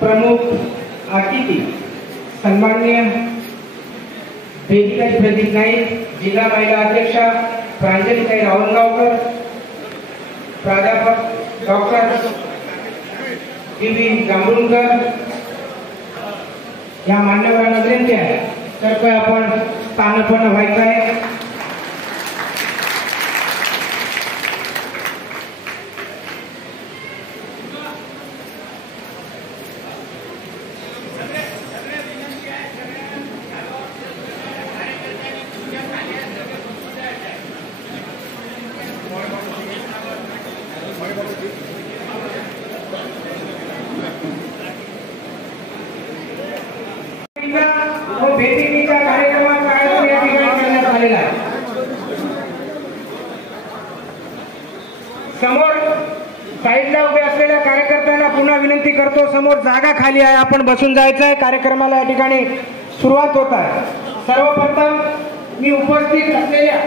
प्रमुख अतिथी सन्माननीय वेदिकाई प्रदीप नाईक, जिल्हा महिला अध्यक्षा प्रांजलीताई रावणगावकर, प्राध्यापक डॉक्टर डी जांभूळकर या मान्यवरांना विनंती आहे तर आपण स्थानपन्न व्हायचं आहे। भेटीच्या कार्यक्रमात आयोजन या ठिकाणी करण्यात आलेला आहे। समोर साईडला उभे असलेल्या कार्यकर्त्यांना पुन्हा विनंती करतो, समोर जागा खाली आहे, आपण बसून जायचं आहे। कार्यक्रमाला या ठिकाणी सुरुवात होत आहे। सर्वप्रथम मी उपस्थित असलेल्या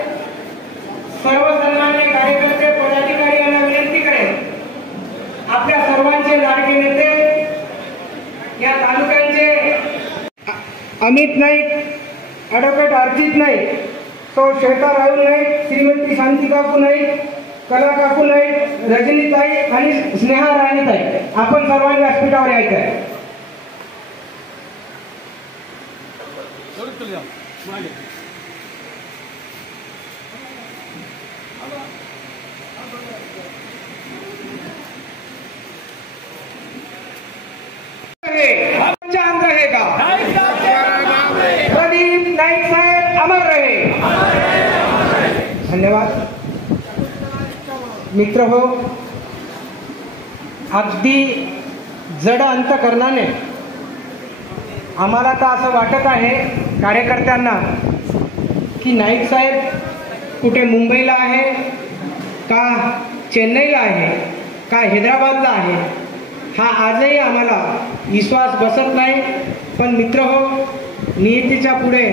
सर्व सन्माननीय कार्यकर्ते पदाधिकारी यांना विनंती करेन, आपल्या सर्वांचे लाडके नेते या तालुक्यांचे अमित नाईक, ॲडव्होकेट अर्जित नाईक, सौ श्वेता राहुल नाईक, श्रीमती शांती काकू नाईक, कला काकू नाईक, रजनीताई आणि स्नेहा राणीताई, आपण सर्वांनी व्यासपीठावर यायचं आहे। चांद रहेगा, प्रदीप नाईक साहेब अमर रहे। धन्यवाद मित्र हो, अगदी जड अंतकरणाने आम्हाला तर असं वाटत आहे कार्यकर्त्यांना की नाईक साहेब कुठे मुंबईला आहे का चेन्नईला आहे का हैदराबादला आहे, हा आजही आम्हाला विश्वास बसत नाही। पण मित्र हो, नियतीच्या पुढे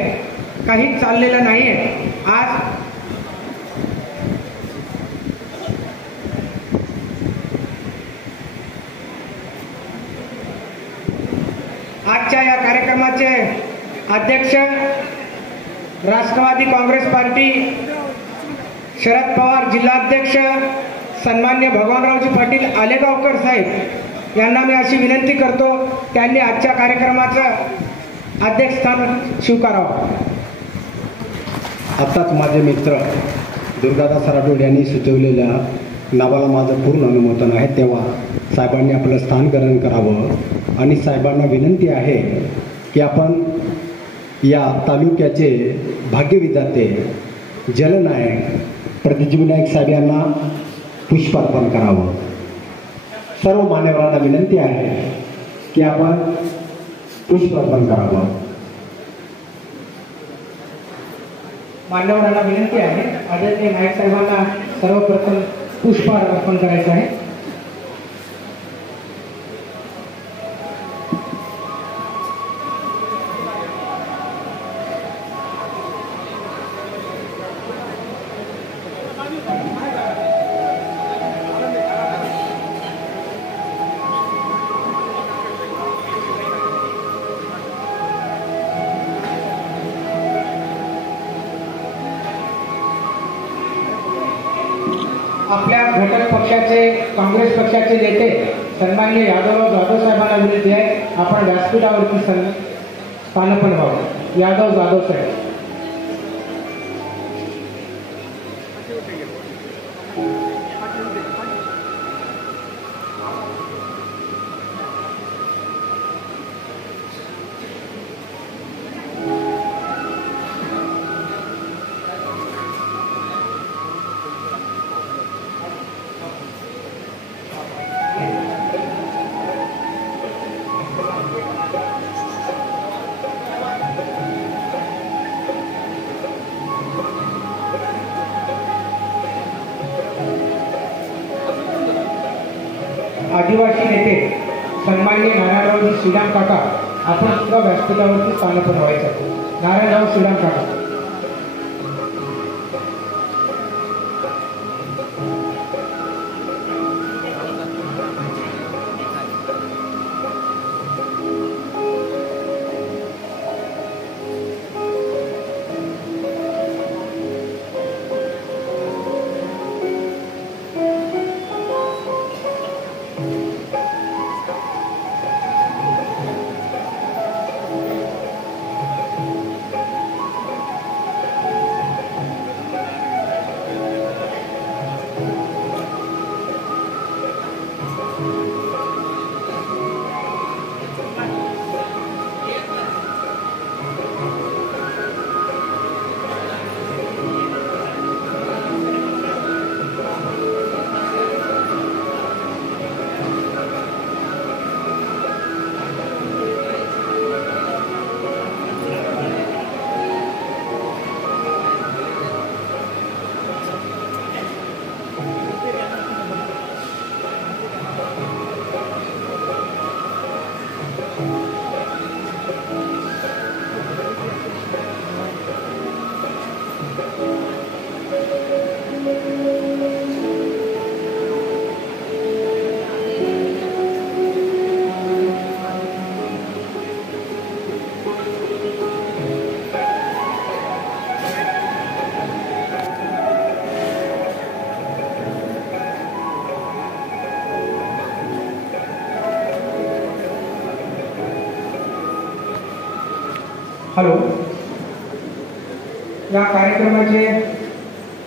काहीच चाललेलं नाहीये। आजच्या या कार्यक्रमाचे अध्यक्ष राष्ट्रवादी काँग्रेस पार्टी शरद पवार जिल्हाध्यक्ष सन्मान्य भगवानरावजी पाटील आलेगावकर साहेब यांना मी अशी विनंती करतो, त्यांनी आजच्या कार्यक्रमाचं अध्यक्षस्थान स्वीकारावं। आत्ताच माझे मित्र दुर्गादास राठोड यांनी सुचवलेल्या नावाला माझं पूर्ण अनुमोदन आहे, तेव्हा साहेबांनी आपलं स्थान ग्रहण करावं। आणि साहेबांना विनंती आहे की आपण या तालुक्याचे भाग्यविधाते जलनायक प्रदीप नाईक साहेब यांना पुष्पार्पण करावं। सर्व मान्यवरांना विनंती आहे की आपण पुष्पार्पण करावं। मान्यवरांना विनंती आहे, आदरणीय नाईक साहेबांना सर्वप्रथम पुष्पार्पण करायचं आहे। आपल्या घटक पक्षाचे काँग्रेस पक्षाचे नेते सन्माननीय यादवराव जाधव साहेबांना विनंती आहे, आपण व्यासपीठावरती स्थानपन्न व्हावं। यादव जाधव साहेब। आदिवासी नेते सन्माननीय नारायणरावजी श्रीराम काका, आपण सुद्धा व्यासपीठावरती स्थानपन्न व्हायचं। नारायणराव श्रीराम काका। हॅलो. या कार्यक्रमाचे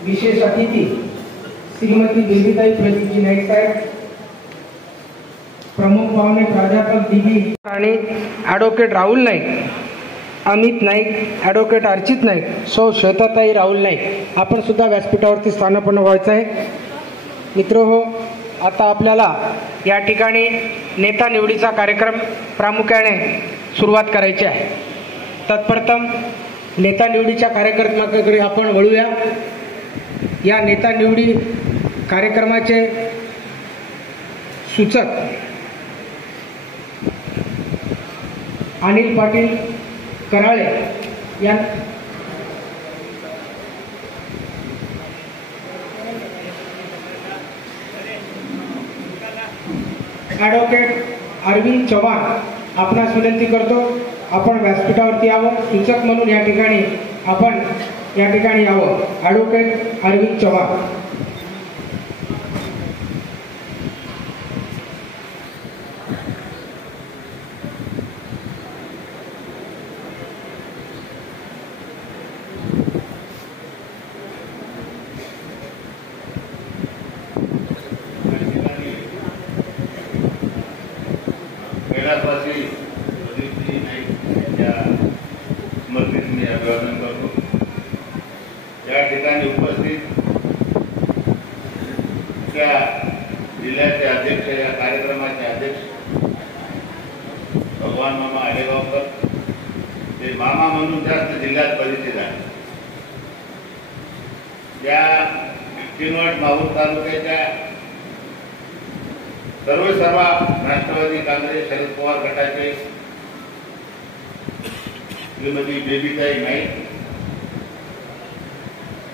विशेष अतिथी श्रीमती बेबीताई प्रदीपजी नाईक साहेब, प्रमुख पाहुणे प्राध्यापक डी.बी. आणि ॲडव्होकेट राहुल नाईक, अमित नाईक, ॲडव्होकेट अर्चित नाईक, सौ श्वेताताई राहुल नाईक, आपण सुद्धा व्यासपीठावरती स्थानापन्न व्हायचं आहे. मित्रहो, आता आपल्याला या ठिकाणी नेता निवडीचा कार्यक्रम प्रामुख्याने सुरुवात करायची आहे. तत्प्रथम नेता निवडीच्या कार्यक्रमाकडे आपण वळूया. या नेता निवडी कार्यक्रमाचे सूचक अनिल पाटील कराळे या ॲडव्होकेट अरविंद चव्हाण आपणास विनंती करतो, आपण व्यासपीठावरती यावं. सूचक म्हणून या ठिकाणी यावं. ॲडव्होकेट अरविंद चव्हाण. कैलासवासी प्रदीपजी नाईक यांच्या स्मृतीस मी अभिवादन करतो. या ठिकाणी उपस्थित त्या जिल्ह्याचे अध्यक्ष, या कार्यक्रमाचे अध्यक्ष भगवान मामा आलेगावकर, ते मामा म्हणून जास्त जिल्ह्यात परिचित आहे. या किनवट माहूर तालुक्याच्या सर्व राष्ट्रवादी काँग्रेस शरद पवार गटाचे श्रीमती बेबीताई नाईक,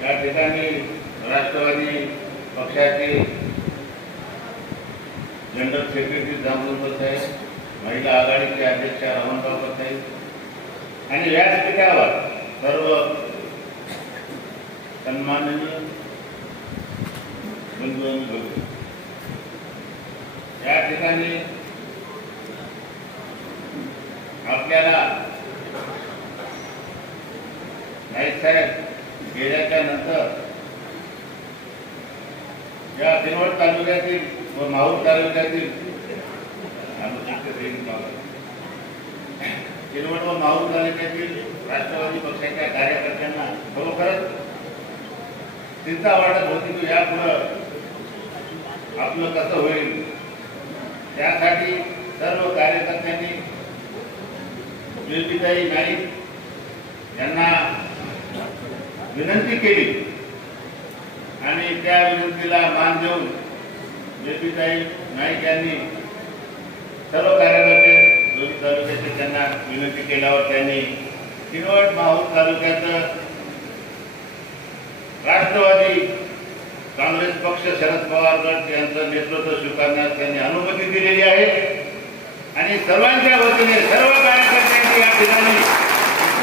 या ठिकाणी राष्ट्रवादी पक्षाचे जनरल सेक्रेटरी जांभूळकर साहेब, महिला आघाडीचे अध्यक्ष रमणगावकर साहेब आणि व्यासपीठावर सर्व सन्माननीय बंधू. या ठिकाणी आपल्याला नाईक साहेब गेल्याच्या नंतर या किनवट तालुक्यातील व माहूर तालुक्यातील किनवट व माहूर तालुक्यातील राष्ट्रवादी पक्षाच्या कार्यकर्त्यांना खरोखरच चिंता वाटत होती की यापुढं आपलं कसं होईल. त्यासाठी सर्व कार्यकर्त्यांनी बेबीताई नाईक यांना विनंती केली आणि त्या विनंतीला मान देऊन बेबीताई नाईक यांनी सर्व कार्यकर्ते दोन्ही तालुक्याचे त्यांना विनंती केल्यावर त्यांनी किनवट माहूर तालुक्याचं राष्ट्रवादी काँग्रेस पक्ष शरद पवार गट यांचं नेतृत्व स्वीकारण्यास त्यांनी अनुमती दिलेली आहे. आणि सर्वांच्या वतीने सर्व कार्यकर्त्यांनी या ठिकाणी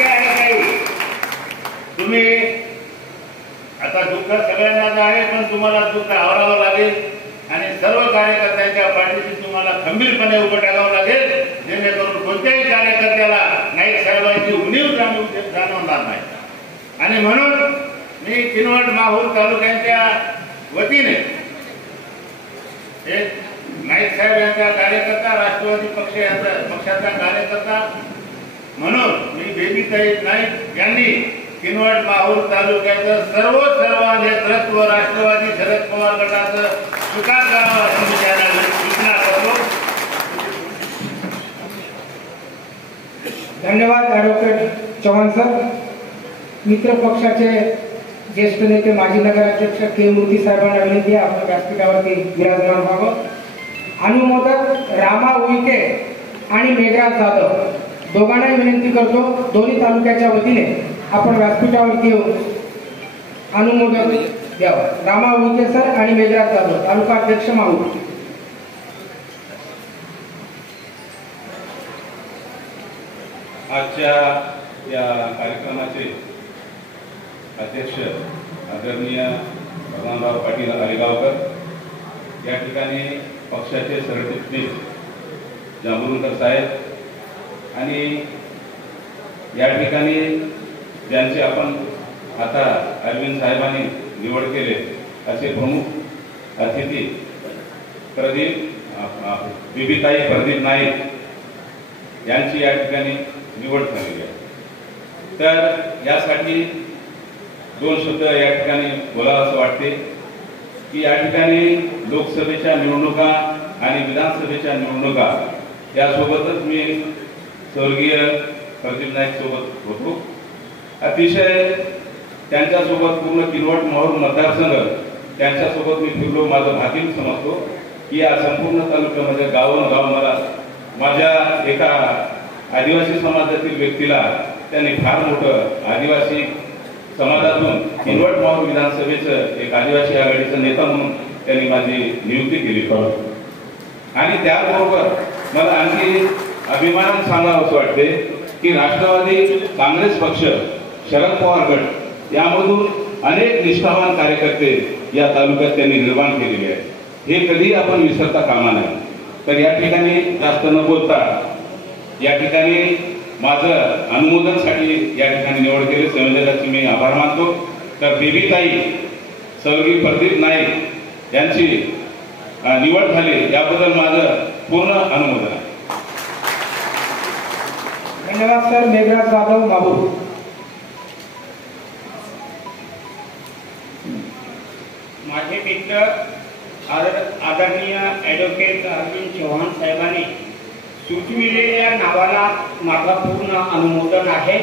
आहे काही तुम्ही आता दुःख सगळ्यांनाच आहे, पण तुम्हाला दुःख आवरावं लागेल आणि सर्व कार्यकर्त्यांच्या पाठीशी तुम्हाला खंबीरपणे उभं टाकावं लागेल, जेणेकरून कोणत्याही कार्यकर्त्याला नाईक साहेबांची उणीव जाणवणार नाही. आणि म्हणून मी किनवट माहूर तालुक्यांच्या वतीने एक नाईक साहेब यांचा कार्यकर्ता, राष्ट्रवादी पक्षाचा कार्यकर्ता म्हणून मी बेबीताई नाईक यांनी किनवट माहूर तालुक्याचं सर्व नेतृत्व राष्ट्रवादी शरद पवार गटाचं स्वीकार करावा अशी मी त्यांना सूचना करतो. धन्यवाद ॲडव्होकेट चव्हाण सर. मित्र पक्षाचे ज्येष्ठ नेते माजी नगराध्यक्ष के मूर्ती साहेबांना विनंती आहे आपण व्यासपीठावरती विराजमान व्हावं. अनुमोदक रामा उईके आणि मेघराज जाधव दोघांनाही विनंती करतो, दोन्ही तालुक्याच्या वतीने आपण व्यासपीठावरती येऊन अनुमोदन द्यावं. रामा उईके सर आणि मेघराज जाधव, तालुका अध्यक्ष माहूर. आजच्या या कार्यक्रमाचे अध्यक्ष आदरणीय भगवानराव पाटील आलेगावकर, या ठिकाणी पक्षाचे सरचिटणीस जांभूळकर साहेब आणि या ठिकाणी ज्यांचे आपण आता अरविंद साहेबांनी निवड केले असे प्रमुख अतिथी बीबीताई प्रदीप नाईक यांची या ठिकाणी निवड झालेली आहे। तर यासाठी दोन शब्द या ठिकाणी बोलावं असं वाटते की या ठिकाणी लोकसभेच्या निवडणुका आणि विधानसभेच्या निवडणुका यासोबतच मी स्वर्गीय प्रदीप नाईक सोबत होतो। अतिशय त्यांच्यासोबत पूर्ण किनवट माहूर मतदारसंघ त्यांच्यासोबत मी फिरलो, माझं भाग्य समजतो की या संपूर्ण तालुक्यामध्ये गावोन गाव मला माझ्या एका आदिवासी समाजातील व्यक्तीला त्यांनी फार मोठं आदिवासी समाजातून किनवट माहूर विधानसभेचं एक आदिवासी आघाडीचा नेता म्हणून त्यांनी माझी नियुक्ती केली आणि त्याबरोबर मला आणखी अभिमानाने सांगावं असं वाटते की राष्ट्रवादी काँग्रेस पक्ष, शरद पवार गट यामधून अनेक निष्ठावान कार्यकर्ते या तालुक्यात त्यांनी निर्माण केलेले आहेत, हे कधी आपण विसरता कामा नये। तर या ठिकाणी जास्त न बोलता या ठिकाणी माझं अनुमोदनसाठी या ठिकाणी निवड केली संयोजकाचे मी आभार मानतो। तर बीबीताई स्वर्गीय प्रदीप नाईक यांची निवड झाली याबद्दल माझं पूर्ण अनुमोदन आहे। धन्यवाद सर। मेघराज जाधव माहूर। माझे मित्र आदरणीय ॲडव्होकेट अरविंद चव्हाण साहेबांनी सुचविलेल्या नावाला माझा पूर्ण अनुमोदन आहे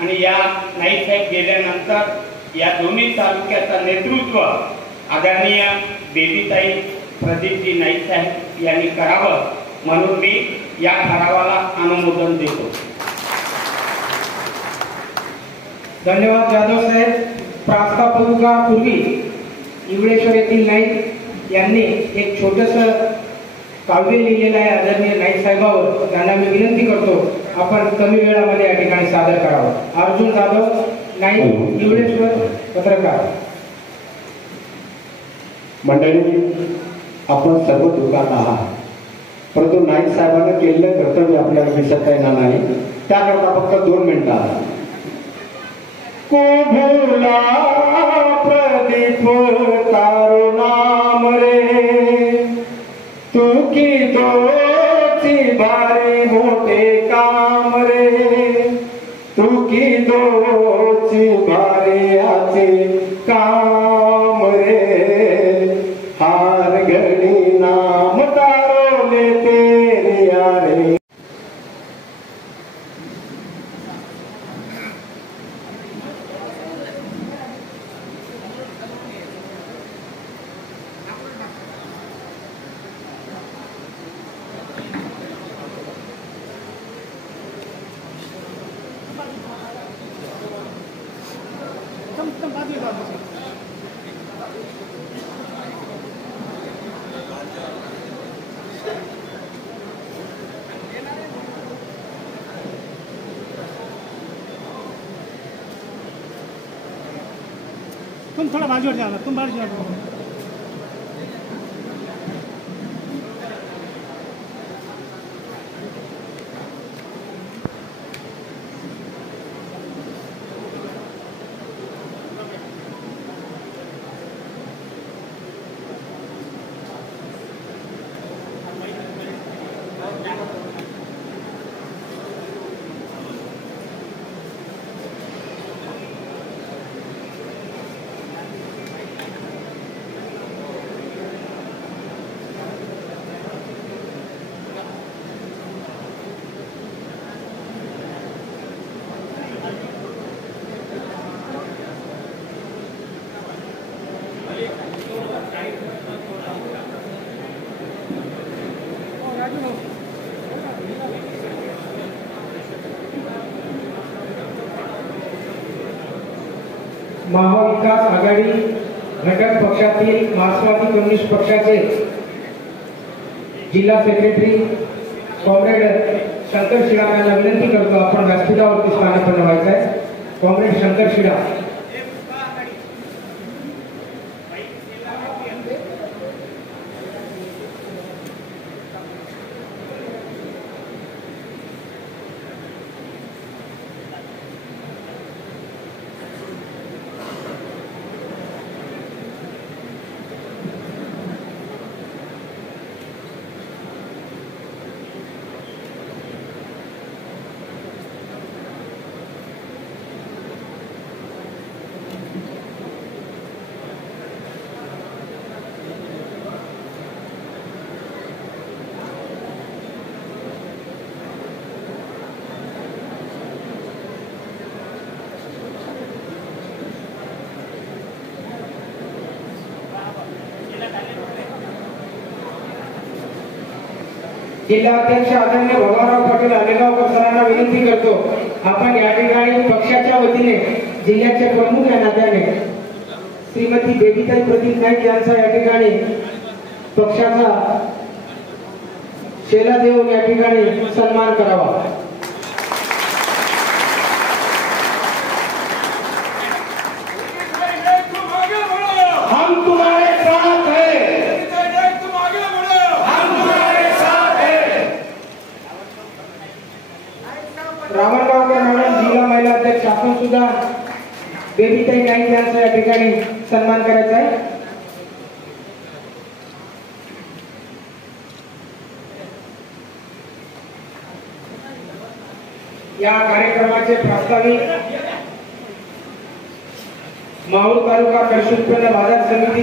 आणि या नाईक साहेब गेल्यानंतर या दोन्ही तालुक्याचं नेतृत्व आदरणीय बेबीताई प्रदीपजी नाईक साहेब यांनी करावं म्हणून मी या ठरावाला अनुमोदन देतो। धन्यवाद जाधव साहेब। प्रास्ताविकापूर्वी निवडेश्वर येथील नाईक यांनी एक छोटस काव्य लिहिलेलं आहे आदरणीय नाईक साहेबांवर, त्यांना मी विनंती करतो आपण कमी वेळामध्ये या ठिकाणी सादर करावं। अर्जुन जाधव नाईक, निवडेश्वर, पत्रकार। मंडळी, आपण सर्व दुःखात आहात, परंतु नाईक साहेबांना केलेलं कर्तव्य आपल्याला विसरता येणार नाही, त्याकरता फक्त 2 मिनिटात। को भोला प्रदीप तारो नाम रे, तू की दोची भारी मोठे काम रे, तू की दोची भारी आचे काम रे, हार घडी नाम तारो ले तेरी यारे। तुम थोड़ा बाजू हट जाना, तुम बाजू हट जाओ। महाविकास आघाडी घटक पक्षातील मार्क्सवादी कम्युनिस्ट पक्षाचे जिल्हा सेक्रेटरी कॉम्रेड शंकर शिडा यांना विनंती करतो आपण व्यासपीठावरती स्थानापन्न व्हायचं आहे। कॉम्रेड शंकर शिडा। जिल्हाध्यक्ष आदरणीय भगवानराव पाटील आलेगावकर सरांना विनंती करतो, आपण या ठिकाणी पक्षाच्या वतीने जिल्ह्याचे प्रमुख या नात्याने श्रीमती बेबीताई प्रदीप नाईक यांचा या ठिकाणी पक्षाचा शेला देऊन या ठिकाणी सन्मान करावा। हम तुम्हारे साथ हैं, हम तुम्हारे साथ हैं। रावणगावकर मॅडम जिल्हा महिला अध्यक्ष आपण सुद्धा बेबीताई नाईक यांचा या ठिकाणी सन्मान करायचा आहे। या कार्यक्रमाचे प्रास्ताविक माहूर तालुका कृषी उत्पन्न बाजार समितीचे